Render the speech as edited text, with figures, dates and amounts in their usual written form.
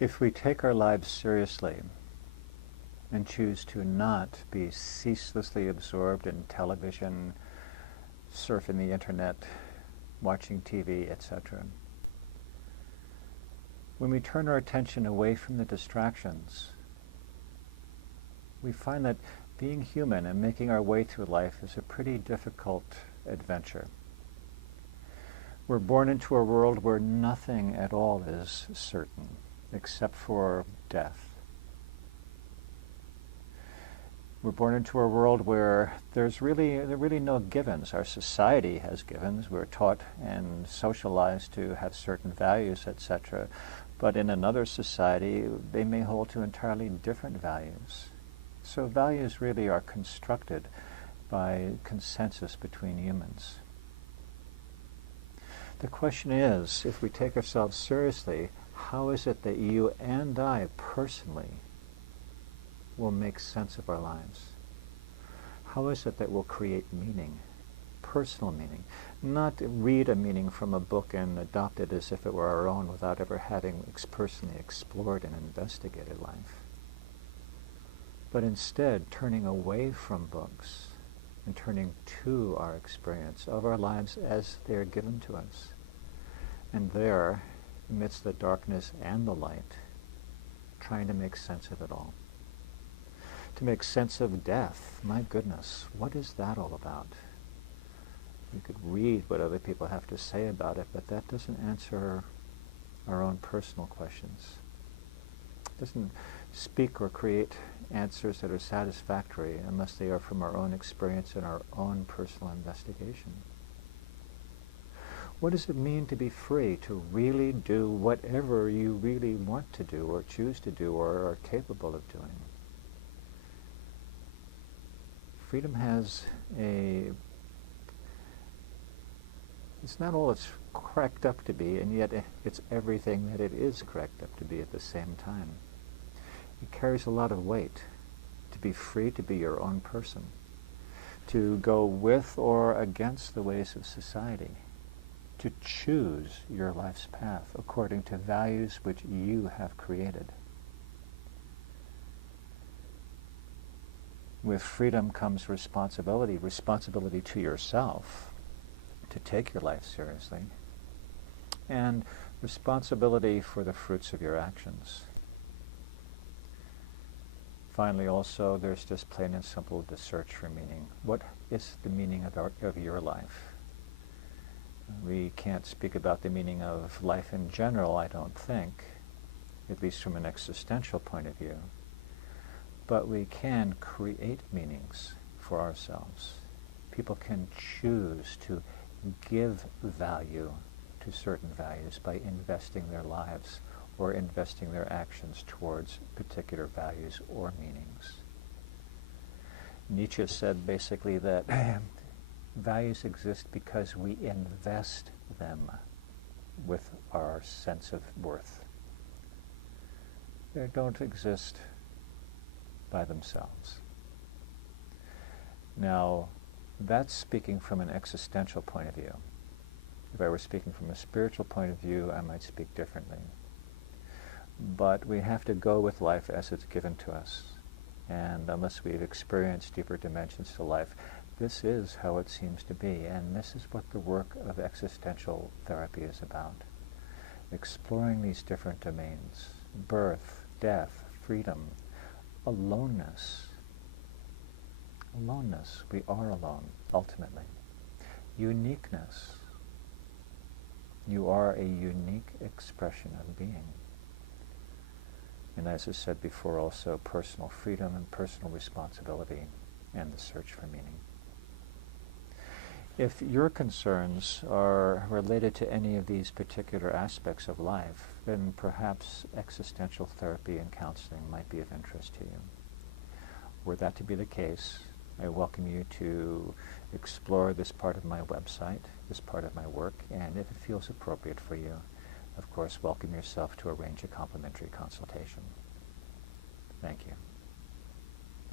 If we take our lives seriously and choose to not be ceaselessly absorbed in television, surfing the internet, watching TV, etc., when we turn our attention away from the distractions, we find that being human and making our way through life is a pretty difficult adventure. We're born into a world where nothing at all is certain, except for death. We're born into a world where there are really no givens. Our society has givens. We're taught and socialized to have certain values, etc. But in another society, they may hold to entirely different values. So values really are constructed by consensus between humans. The question is, if we take ourselves seriously, how is it that you and I personally will make sense of our lives? How is it that we'll create meaning, personal meaning? Not read a meaning from a book and adopt it as if it were our own without ever having personally explored and investigated life. But instead, turning away from books and turning to our experience of our lives as they are given to us. And there, amidst the darkness and the light, trying to make sense of it all. To make sense of death, my goodness, what is that all about? We could read what other people have to say about it, but that doesn't answer our own personal questions. It doesn't speak or create answers that are satisfactory unless they are from our own experience and our own personal investigation. What does it mean to be free, to really do whatever you really want to do or choose to do or are capable of doing? Freedom has it's not all it's cracked up to be, and yet it's everything that it is cracked up to be at the same time. It carries a lot of weight to be free to be your own person, to go with or against the ways of society, to choose your life's path according to values which you have created. With freedom comes responsibility to yourself, to take your life seriously, and responsibility for the fruits of your actions. Finally, also, there's just plain and simple the search for meaning. What is the meaning of your life? We can't speak about the meaning of life in general, I don't think, at least from an existential point of view. But we can create meanings for ourselves. People can choose to give value to certain values by investing their lives or investing their actions towards particular values or meanings. Nietzsche said basically that values exist because we invest them with our sense of worth. They don't exist by themselves. Now, that's speaking from an existential point of view. If I were speaking from a spiritual point of view, I might speak differently. But we have to go with life as it's given to us. And unless we've experienced deeper dimensions to life, this is how it seems to be. And this is what the work of existential therapy is about. Exploring these different domains: birth, death, freedom, aloneness. Aloneness, we are alone, ultimately. Uniqueness. You are a unique expression of being. And as I said before, also personal freedom and personal responsibility and the search for meaning. If your concerns are related to any of these particular aspects of life, then perhaps existential therapy and counseling might be of interest to you. Were that to be the case, I welcome you to explore this part of my website, this part of my work, and if it feels appropriate for you, of course, welcome yourself to arrange a complimentary consultation. Thank you.